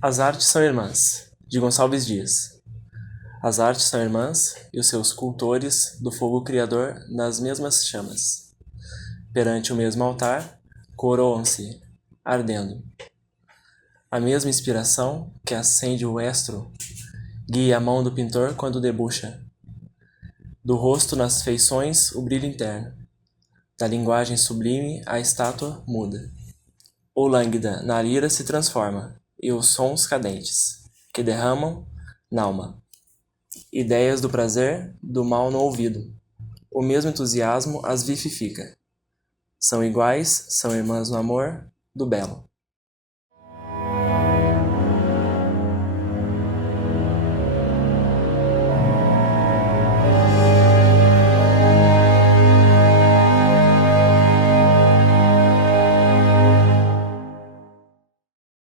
As artes são irmãs, de Gonçalves Dias. As artes são irmãs e os seus cultores do fogo criador nas mesmas chamas. Perante o mesmo altar, coroam-se, ardendo. A mesma inspiração que acende o estro guia a mão do pintor quando debuxa. Do rosto nas feições o brilho interno, da linguagem sublime a estátua muda. O lânguida na lira se transforma, e os sons cadentes, que derramam n'alma ideias do prazer, do mal no ouvido. O mesmo entusiasmo as vivifica. São iguais, são irmãs no amor do belo.